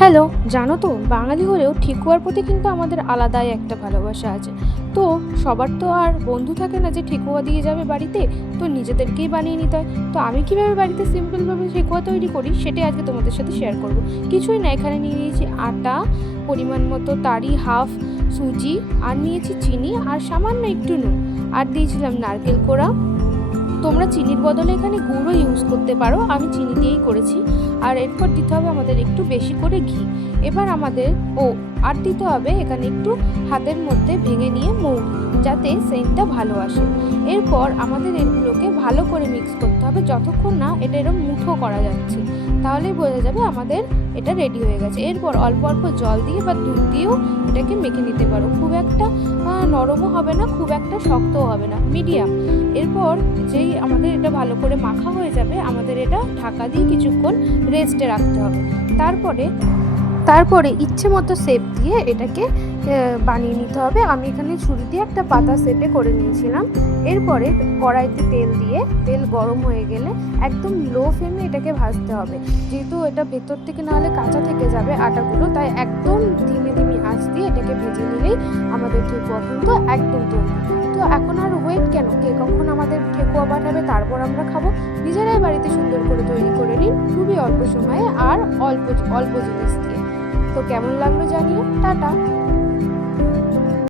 Hello, জানো তো বাঙালি হলেও ঠেকুয়ার প্রতি কিন্তু আমাদের আলাদাই একটা ভালোবাসা আছে। তো সবার তো আর বন্ধু থাকে না যে ঠেকুয়া দিয়ে যাবে বাড়িতে, তো নিজেদেরকেই বানিয়ে নিতে হয়। তো আমি কীভাবে বাড়িতে সিম্পলভাবে ঠেকুয়া তৈরি করি সেটাই আজকে তোমাদের সাথে শেয়ার করব। কিছুই না, এখানে নিয়ে নিয়েছি আটা, পরিমাণ মতো তারই হাফ সুজি, আর নিয়েছি চিনি আর সামান্য একটু নুন, আর দিয়েছিলাম নারকেল কোড়া। তোমরা চিনির বদলে এখানে গুঁড়ো ইউজ করতে পারো, আমি চিনি দিয়েই করেছি। আর এরপর দিতে হবে আমাদের একটু বেশি করে ঘি। এবার আমাদের আর দিতে হবে এখানে একটু হাতের মধ্যে ভেঙে নিয়ে মৌরি, যাতে সেন্টটা ভালো আসে। এরপর আমাদের এগুলোকে ভালো করে মিক্স করতে হবে যতক্ষণ না এটা এরকম মুঠো করা যাচ্ছে, তাহলেই বোঝা যাবে আমাদের এটা রেডি হয়ে গেছে। এরপর অল্প অল্প জল দিয়ে বা দুধ দিয়েও এটাকে মেখে নিতে পারো। খুব একটা নরমও হবে না, খুব একটা শক্তও হবে না, মিডিয়াম। এরপর যেই আমাদের এটা ভালো করে মাখা হয়ে যাবে, আমাদের এটা ঢাকা দিয়ে কিছুক্ষণ রেস্টে রাখতে হবে। তারপরে ইচ্ছে মতো শেপ দিয়ে এটাকে বানিয়ে নিতে হবে। আমি এখানে ছুরি দিয়ে একটা পাতা শেপে করে নিয়েছিলাম। এরপরে কড়াইতে তেল দিয়ে, তেল গরম হয়ে গেলে একদম লো ফ্লেমে এটাকে ভাজতে হবে, যেহেতু এটা ভেতর থেকে নাহলে কাঁচা থেকে যাবে আটাগুলো, তাই একদম ধীমে ধীমে আঁচ দিয়ে এটাকে ভেজে নিলেই আমাদের ঠেকুয়া কিন্তু একদম তৈরি। তো এখন আর ওয়েট কেন, কে কখন আমাদের ঠেকুয়া বানাবে তারপর আমরা খাবো। নিজেরাই বাড়িতে সুন্দর করে তৈরি করে নিন, খুবই অল্প সময়ে আর অল্প অল্প জিনিস দিয়ে। তো কেমন লাগলো জানিও। টাটা।